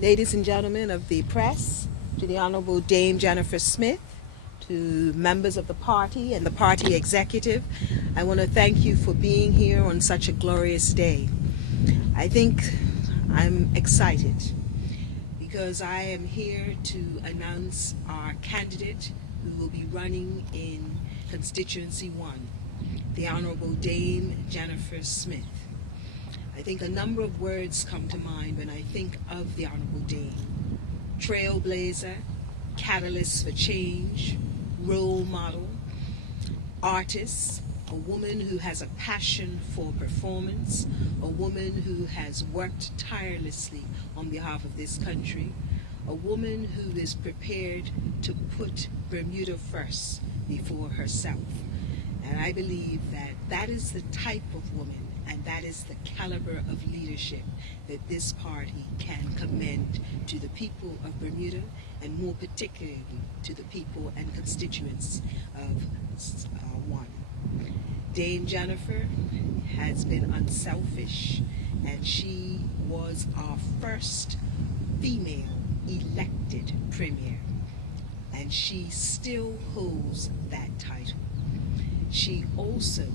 Ladies and gentlemen of the press, to the Honorable Dame Jennifer Smith, to members of the party and the party executive, I want to thank you for being here on such a glorious day. I think I'm excited because I am here to announce our candidate who will be running in Constituency 1, the Honorable Dame Jennifer Smith. I think a number of words come to mind when I think of the Honorable Dame. Trailblazer, catalyst for change, role model, artist, a woman who has a passion for performance, a woman who has worked tirelessly on behalf of this country, a woman who is prepared to put Bermuda first before herself. And I believe that that is the type of woman and that is the caliber of leadership that this party can commend to the people of Bermuda and more particularly to the people and constituents of one. Dame Jennifer has been unselfish, and she was our first female elected premier, and she still holds that title. She also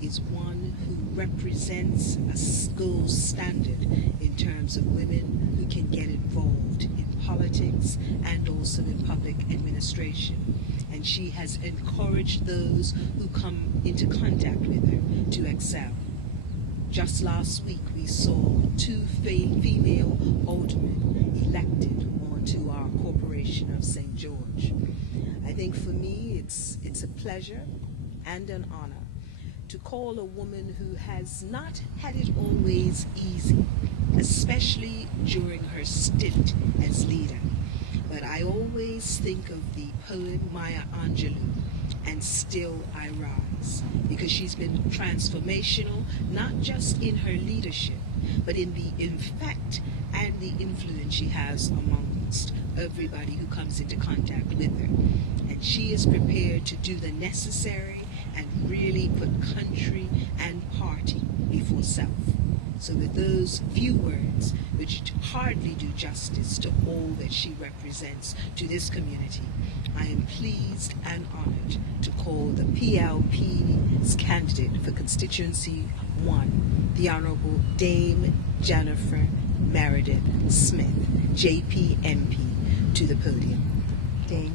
is one who represents a gold standard in terms of women who can get involved in politics and also in public administration. And she has encouraged those who come into contact with her to excel. Just last week we saw 2 female aldermen elected onto our corporation of St. George. I think for me it's a pleasure and an honor to call a woman who has not had it always easy, especially during her stint as leader. But I always think of the poem Maya Angelou, and still I rise, because she's been transformational, not just in her leadership, but in the effect and the influence she has amongst everybody who comes into contact with her. And she is prepared to do the necessary and really put country and party before self. So with those few words, which hardly do justice to all that she represents to this community, I am pleased and honored to call the PLP's candidate for Constituency 1, the Honorable Dame Jennifer Meredith Smith, JPMP, to the podium. Dame.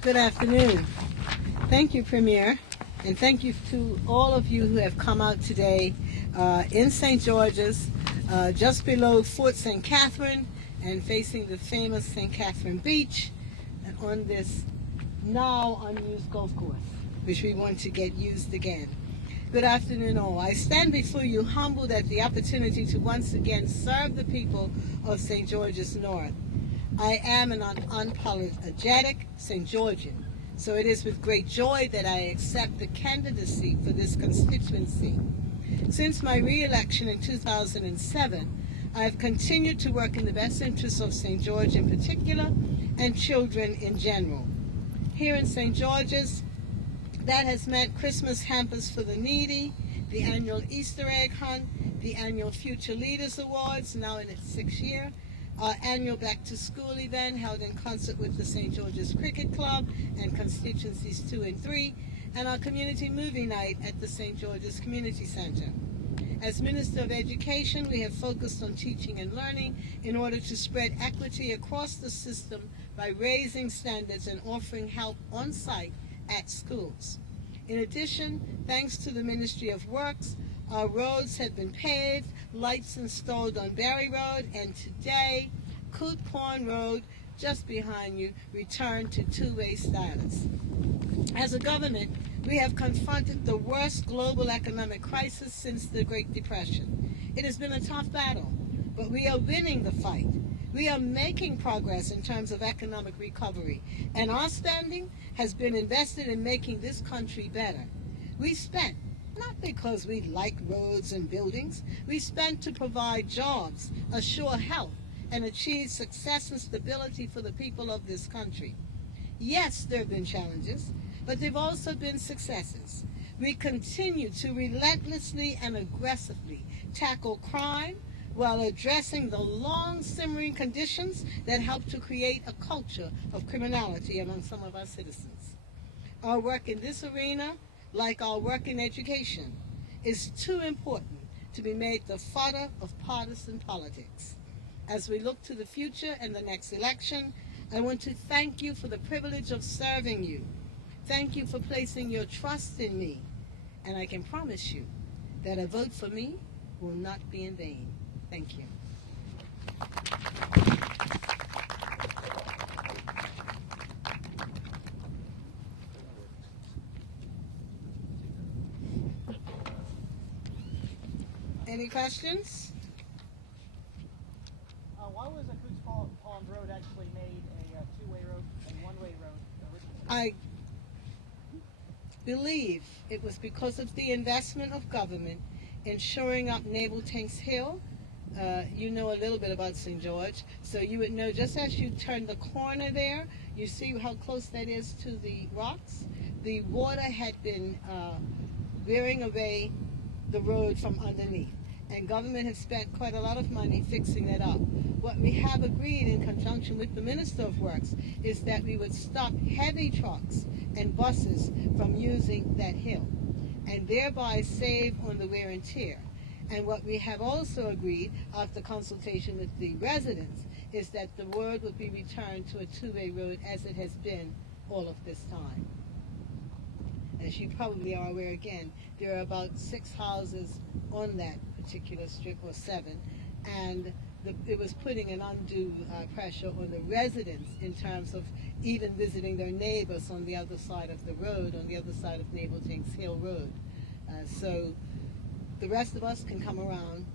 Good afternoon. Thank you, Premier, and thank you to all of you who have come out today in St. George's, just below Fort St. Catherine and facing the famous St. Catherine Beach, and on this now unused golf course, which we want to get used again. Good afternoon all. I stand before you humbled at the opportunity to once again serve the people of St. George's North. I am an unapologetic St. Georgian, so it is with great joy that I accept the candidacy for this constituency. Since my re-election in 2007, I have continued to work in the best interests of St. George in particular and children in general. Here in St. George's, that has meant Christmas hampers for the needy, the annual Easter egg hunt, the annual Future Leaders Awards, now in its 6th year, our annual back-to-school event held in concert with the St. George's Cricket Club and constituencies 2 and 3, and our community movie night at the St. George's Community Center. As Minister of Education, we have focused on teaching and learning in order to spread equity across the system by raising standards and offering help on site at schools. In addition, thanks to the Ministry of Works, our roads have been paved, lights installed on Barry Road, and today, Coot Pond Road, just behind you, returned to 2-way status. As a government, we have confronted the worst global economic crisis since the Great Depression. It has been a tough battle, but we are winning the fight. We are making progress in terms of economic recovery, and our spending has been invested in making this country better. We spent not because we like roads and buildings. We spent to provide jobs, assure health, and achieve success and stability for the people of this country. Yes, there have been challenges, but there have also been successes. We continue to relentlessly and aggressively tackle crime while addressing the long simmering conditions that help to create a culture of criminality among some of our citizens. Our work in this arena, like our work in education, is too important to be made the fodder of partisan politics. As we look to the future and the next election, I want to thank you for the privilege of serving you. Thank you for placing your trust in me, and I can promise you that a vote for me will not be in vain. Thank you. Any questions? Why was a Coots Pond Road actually made a two-way road, a one-way road originally? I believe it was because of the investment of government in shoring up Naval Tanks Hill. You know a little bit about St. George, so you would know just as you turn the corner there, you see how close that is to the rocks. The water had been wearing away the road from underneath, and government has spent quite a lot of money fixing that up. What we have agreed in conjunction with the Minister of Works is that we would stop heavy trucks and buses from using that hill and thereby save on the wear and tear. And what we have also agreed after consultation with the residents is that the road would be returned to a two-way road as it has been all of this time. As you probably are aware, again, there are about 6 houses on that particular strip, or 7, and it was putting an undue pressure on the residents in terms of even visiting their neighbors on the other side of the road, on the other side of Naval Tanks Hill Road. So the rest of us can come around.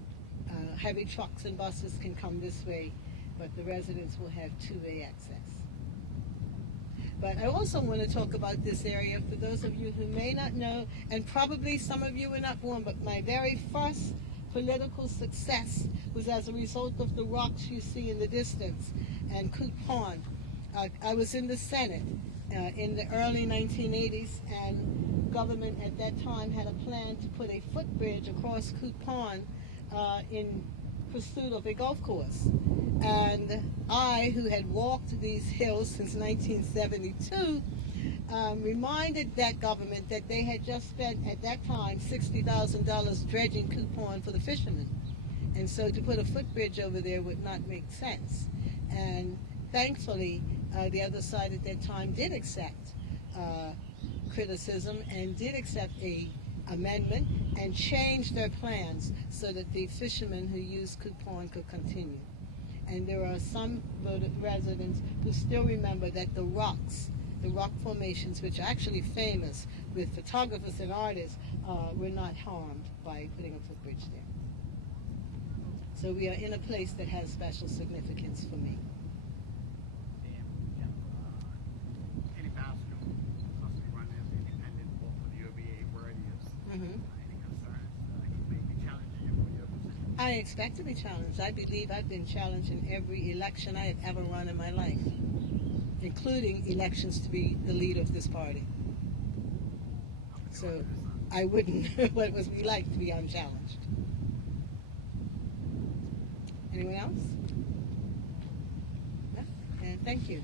Heavy trucks and buses can come this way, but the residents will have two-way access. But I also want to talk about this area for those of you who may not know, and probably some of you were not born, but my very first political success was as a result of the rocks you see in the distance and Coot Pond. I was in the Senate in the early 1980s, and government at that time had a plan to put a footbridge across Coot Pond in pursuit of a golf course. And I, who had walked these hills since 1972, reminded that government that they had just spent at that time $60,000 dredging Coot Pond for the fishermen. And so to put a footbridge over there would not make sense. And thankfully, the other side at that time did accept criticism and did accept a amendment and changed their plans so that the fishermen who used Coot Pond could continue. And there are some residents who still remember that the rocks, the rock formations, which are actually famous with photographers and artists, were not harmed by putting a footbridge there. So we are in a place that has special significance for me. Any pastor possibly run as an independent for the OBA where it is? Any concerns? He may be challenging you for your position. I expect to be challenged. I believe I've been challenged in every election I have ever run in my life, including elections to be the leader of this party. So I wouldn't what it would be like to be unchallenged. Anyone else? No? And thank you.